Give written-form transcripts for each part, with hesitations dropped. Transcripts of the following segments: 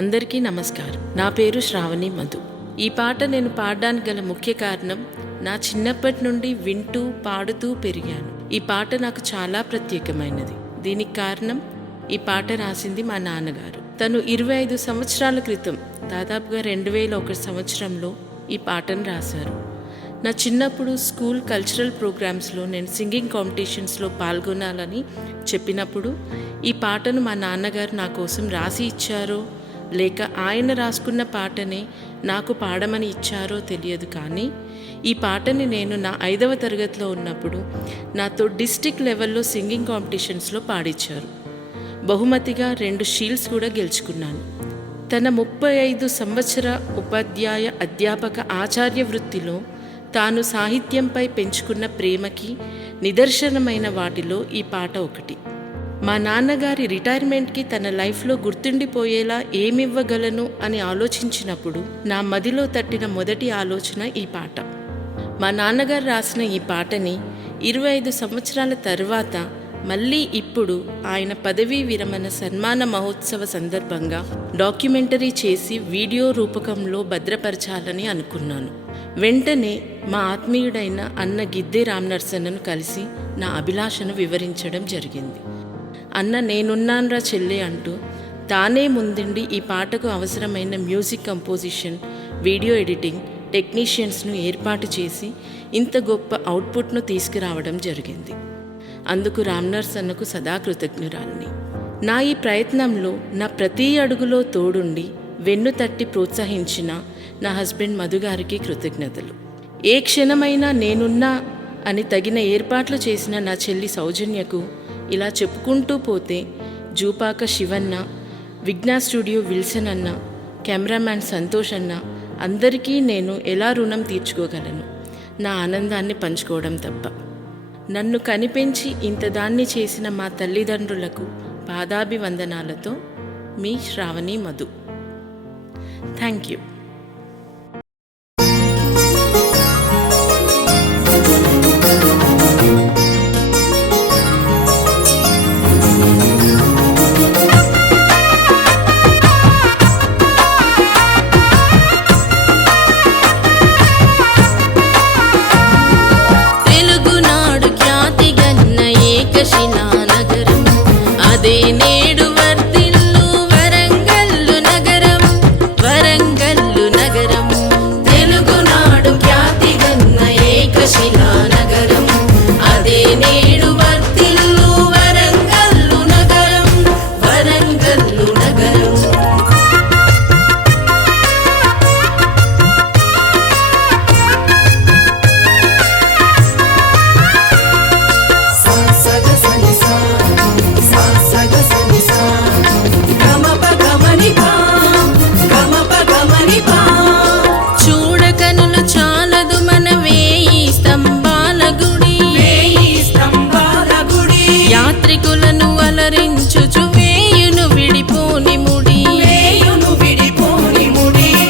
అందరికీ నమస్కారం. నా పేరు శ్రావణి మధు. ఈ పాట నేను పాడడానికి గల ముఖ్య కారణం, నా చిన్నప్పటి నుండి వింటూ పాడుతూ పెరిగాను. ఈ పాట నాకు చాలా ప్రత్యేకమైనది. దీనికి కారణం, ఈ పాట రాసింది మా నాన్నగారు. తను 25 సంవత్సరాల క్రితం, దాదాపుగా 2001 సంవత్సరంలో ఈ పాటను రాశారు. నా చిన్నప్పుడు స్కూల్ కల్చరల్ ప్రోగ్రామ్స్లో నేను సింగింగ్ కాంపిటీషన్స్లో పాల్గొనాలని చెప్పినప్పుడు ఈ పాటను మా నాన్నగారు నా కోసం రాసి ఇచ్చారో లేక ఆయన రాసుకున్న పాటనే నాకు పాడమని ఇచ్చారో తెలియదు, కానీ ఈ పాటని నేను నా 5వ తరగతిలో ఉన్నప్పుడు నాతో డిస్ట్రిక్ట్ లెవెల్లో సింగింగ్ కాంపిటీషన్స్లో పాడించారు. బహుమతిగా 2 షీల్డ్స్ కూడా గెలుచుకున్నాను. తన 35 సంవత్సర ఉపాధ్యాయ అధ్యాపక ఆచార్య వృత్తిలో తాను సాహిత్యంపై పెంచుకున్న ప్రేమకి నిదర్శనమైన వాటిలో ఈ పాట ఒకటి. మా నాన్నగారి రిటైర్మెంట్కి తన లైఫ్లో గుర్తుండిపోయేలా ఏమివ్వగలను అని ఆలోచించినప్పుడు నా మదిలో తట్టిన మొదటి ఆలోచన ఈ పాట. మా నాన్నగారు రాసిన ఈ పాటని 25 సంవత్సరాల తర్వాత మళ్ళీ ఇప్పుడు ఆయన పదవీ విరమణ సన్మాన మహోత్సవ సందర్భంగా డాక్యుమెంటరీ చేసి వీడియో రూపకంలో భద్రపరచాలని అనుకున్నాను. వెంటనే మా ఆత్మీయుడైన అన్న గిద్దే రామనరసన్నను కలిసి నా అభిలాషను వివరించడం జరిగింది. అన్న, నేనున్నాన్రా చెల్లె అంటూ తానే ముందుండి ఈ పాటకు అవసరమైన మ్యూజిక్ కంపోజిషన్, వీడియో ఎడిటింగ్, టెక్నీషియన్స్ను ఏర్పాటు చేసి ఇంత గొప్ప అవుట్పుట్ను తీసుకురావడం జరిగింది. అందుకు రామనరసన్నకు సదా కృతజ్ఞురాలిని. నా ఈ ప్రయత్నంలో నా ప్రతి అడుగులో తోడుండి వెన్ను తట్టి ప్రోత్సహించిన నా హస్బెండ్ మధుగారికి కృతజ్ఞతలు. ఏ క్షణమైనా నేనున్నా అని తగిన ఏర్పాట్లు చేసిన నా చెల్లి సౌజన్యకు, ఇలా చెప్పుకుంటూ పోతే జూపాక శివన్న, విఘ్నా స్టూడియో విల్సన్ అన్న, కెమెరామ్యాన్ సంతోష్ అన్న, అందరికీ నేను ఎలా రుణం తీర్చుకోగలను? నా ఆనందాన్ని పంచుకోవడం తప్ప. నన్ను కనిపెంచి ఇంతదాన్ని చేసిన మా తల్లిదండ్రులకు పాదాభివందనాలతో మీ శ్రావణి మధు. Thank you. అదే నేడు వర్ధిల్లు వరంగల్లు నగరం, వరంగల్లు నగరం. తెలుగునాడు ఖ్యాతిగన్న ఏకశిలా నగరం, అదే నేడు వర్ధిల్లు వరంగల్లు నగరం, వరంగల్లు నగరం. చూడకనులు చాలదు మన వేయి స్తంభాల గుడి, యాత్రికులను అలరించుచు వేయును విడిపోని ముడి,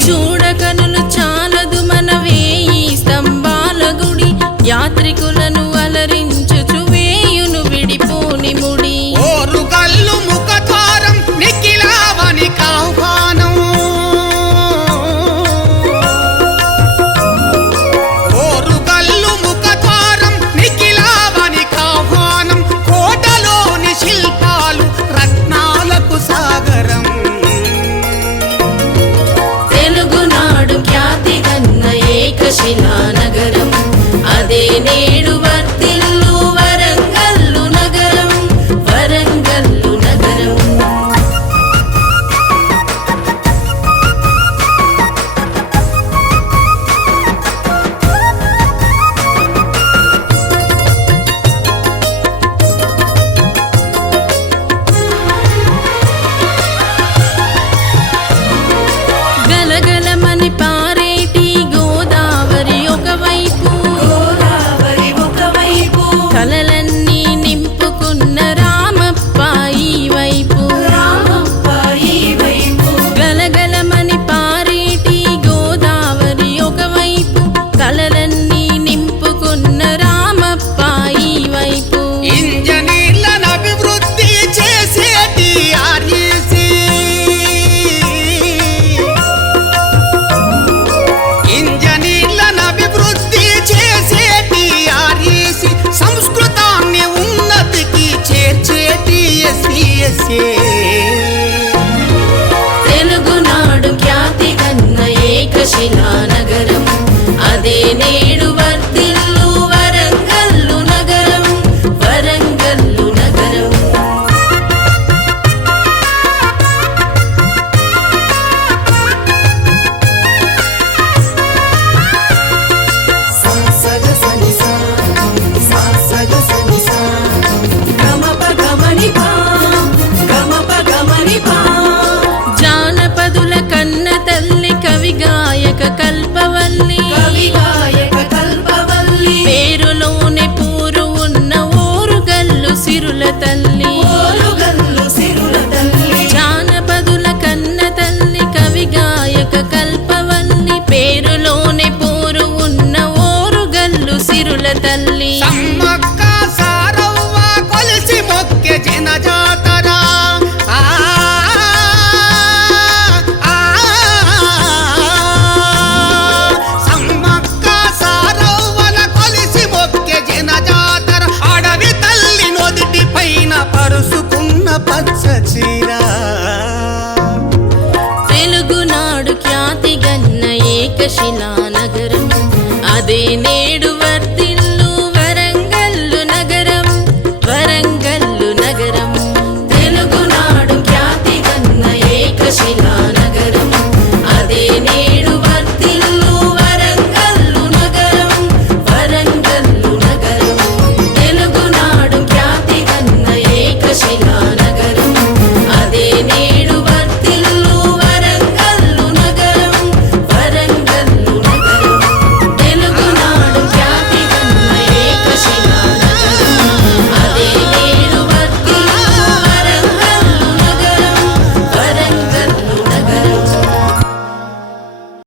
చూడకనులు చాలదు మన వేయి స్తంభాల గుడి, యాత్రికులను అలరించుచు వేయును విడిపోని ముడి. ఓరుగల్లు ముఖద్వారం నిఖిలావని ఆహ్వానం, ఓరుగల్లు ముఖద్వారం నిఖిలావని ఆహ్వానం, కోటలోని శిల్పాలు రత్నాలకు సాగరం. తెలుగునాడు ఖ్యాతిగన్న ఏకశిలా నగరం, అదే నేడు వర్ధిల్లు వరంగల్లు నగరం, వరంగల్లు నగరం. గలగలమని పారేటి గోదావరి ఒక ఏకశిలా